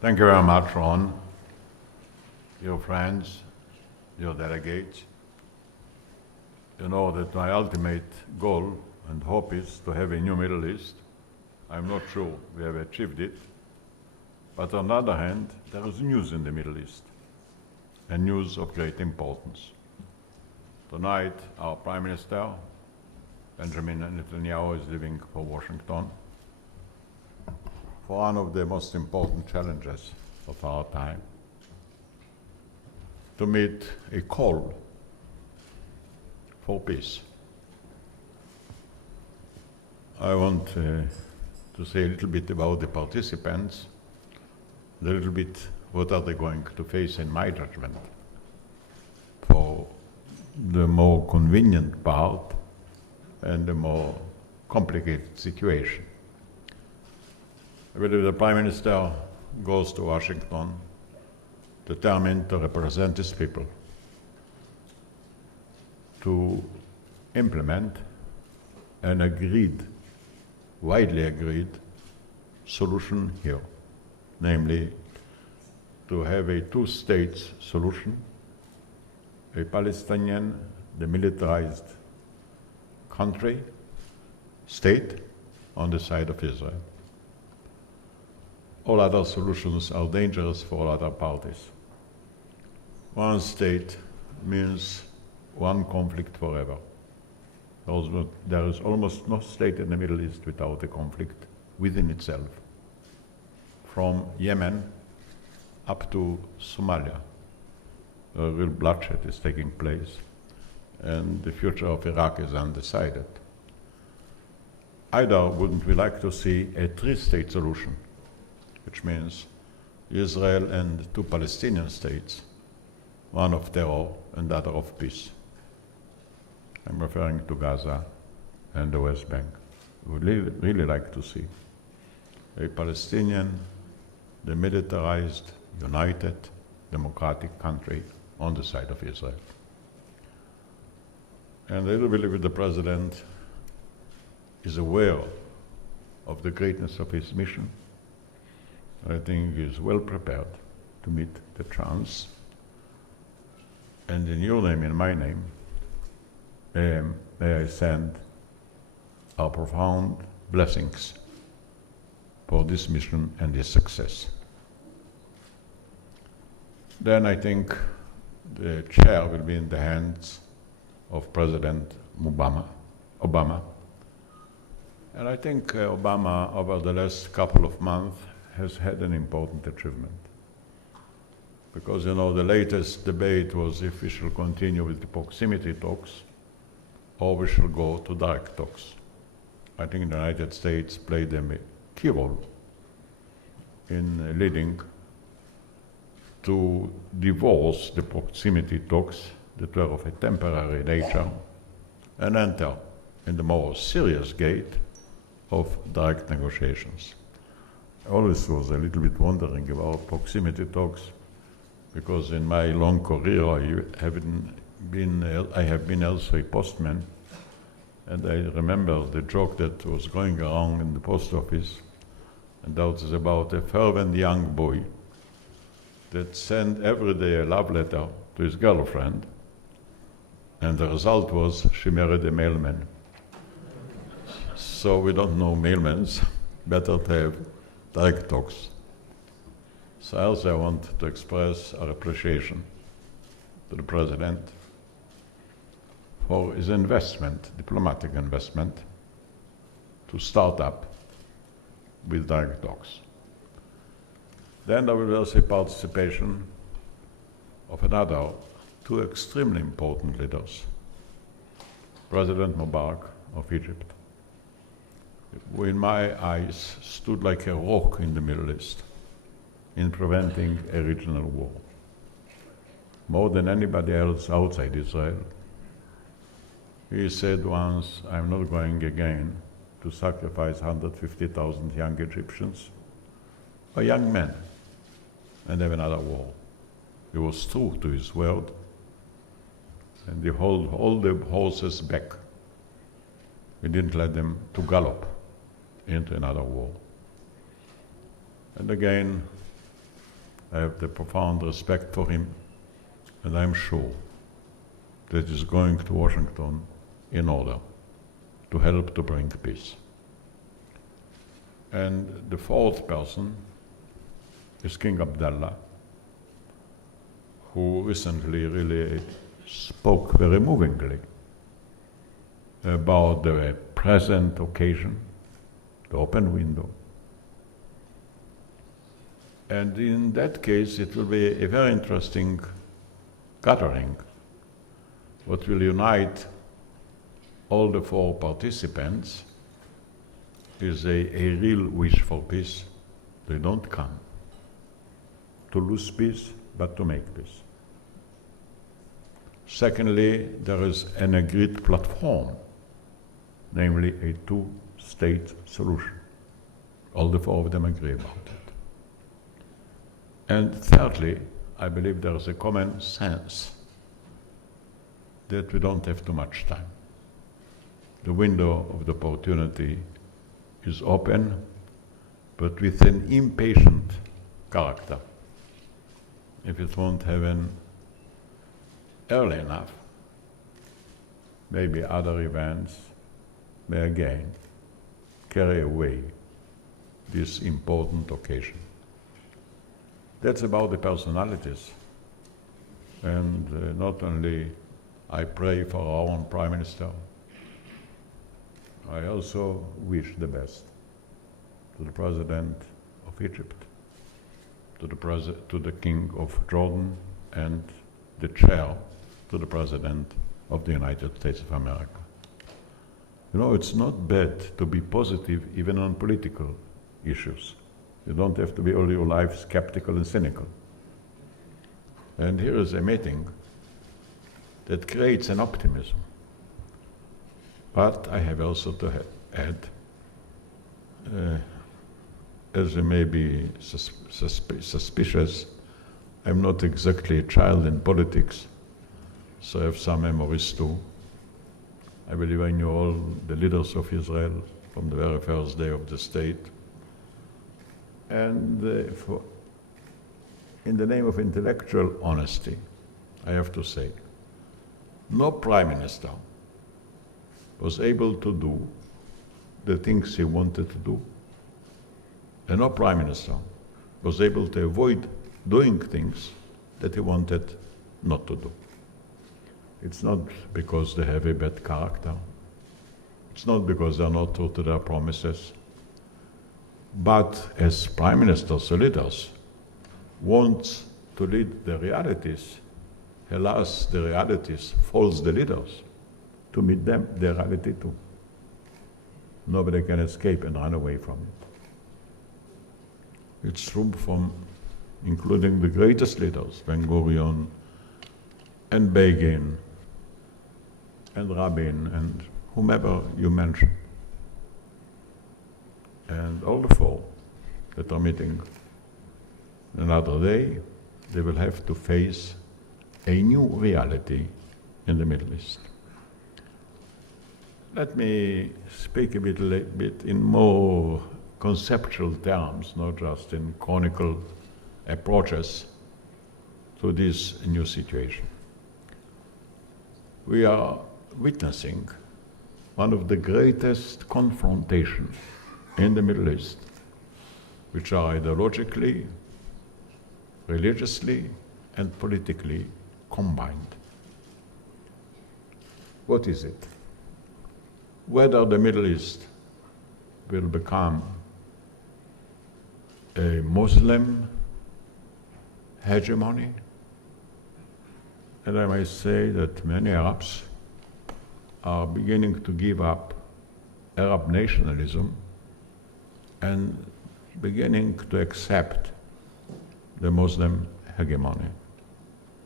Thank you very much, Ron, dear friends, dear delegates. You know that my ultimate goal and hope is to have a new Middle East. I'm not sure we have achieved it. But on the other hand, there is news in the Middle East, and news of great importance. Tonight, our Prime Minister, Benjamin Netanyahu, is leaving for Washington for one of the most important challenges of our time, to meet a call for peace. I want to say a little bit about the participants, a little bit what are they going to face in my judgment. For the more convenient part and the more complicated situation. I believe the Prime Minister goes to Washington determined to represent his people, to implement an widely agreed solution here, namely to have a two-state solution, a Palestinian demilitarized country, state, on the side of Israel. All other solutions are dangerous for all other parties. One state means one conflict forever. There is almost no state in the Middle East without a conflict within itself. From Yemen up to Somalia, a real bloodshed is taking place, and the future of Iraq is undecided. Either wouldn't we like to see a three-state solution, which means Israel and two Palestinian states, one of terror and the other of peace. I'm referring to Gaza and the West Bank. We would really like to see a Palestinian, demilitarized, united, democratic country on the side of Israel. And I do believe the President is aware of the greatness of his mission. I think he is well prepared to meet the chance. And in your name, in my name, may I send our profound blessings for this mission and its success. Then I think the chair will be in the hands of President Obama. And I think Obama, over the last couple of months, has had an important achievement. Because, you know, the latest debate was if we shall continue with the proximity talks or we shall go to direct talks. I think the United States played a key role in leading to divorce the proximity talks that were of a temporary nature and enter in the more serious gate of direct negotiations. I always was a little bit wondering about proximity talks, because in my long career I have been also a postman, and I remember the joke that was going around in the post office, and that was about a fervent young boy that sent every day a love letter to his girlfriend, and the result was she married a mailman. So we don't know mailmans, better to have direct talks. So also I want to express our appreciation to the President for his investment, diplomatic investment, to start up with direct talks. Then there will be also participation of another two extremely important leaders, President Mubarak of Egypt, who in my eyes stood like a rock in the Middle East in preventing a regional war. More than anybody else outside Israel, he said once, "I'm not going again to sacrifice 150,000 young Egyptians or young men and have another war." He was true to his word, and he held all the horses back. He didn't let them to gallop into another war. And again, I have the profound respect for him, and I'm sure that he's going to Washington in order to help to bring peace. And the fourth person is King Abdullah, who recently really spoke very movingly about the present occasion, the open window. And in that case, it will be a very interesting gathering, what will unite all the four participants is a real wish for peace. They don't come to lose peace, but to make peace. Secondly, there is an agreed platform, namely a two-state solution. All the four of them agree about it. And thirdly, I believe there is a common sense that we don't have too much time. The window of the opportunity is open, but with an impatient character. If it won't happen early enough, maybe other events may again carry away this important occasion. That's about the personalities. And not only I pray for our own Prime Minister, I also wish the best to the President of Egypt, to the King of Jordan, and the chair to the President of the United States of America. You know, it's not bad to be positive even on political issues. You don't have to be all your life skeptical and cynical. And here is a meeting that creates an optimism. But I have also to add, as you may be suspicious, I'm not exactly a child in politics, so I have some memories too. I believe I knew all the leaders of Israel from the very first day of the state. And in the name of intellectual honesty, I have to say, no prime minister was able to do the things he wanted to do, and no prime minister was able to avoid doing things that he wanted not to do. It's not because they have a bad character. It's not because they're not true to their promises. But as prime ministers or leaders want to lead the realities, alas, the realities falls the leaders to meet them, the reality too. Nobody can escape and run away from it. It's true from including the greatest leaders, Ben-Gurion and Begin and Rabin and whomever you mention. And all the four that are meeting another day, they will have to face a new reality in the Middle East. Let me speak a bit in more conceptual terms, not just in chronicle approaches to this new situation. We are witnessing one of the greatest confrontations in the Middle East, which are ideologically, religiously, and politically combined. What is it? Whether the Middle East will become a Muslim hegemony, and I might say that many Arabs are beginning to give up Arab nationalism and beginning to accept the Muslim hegemony.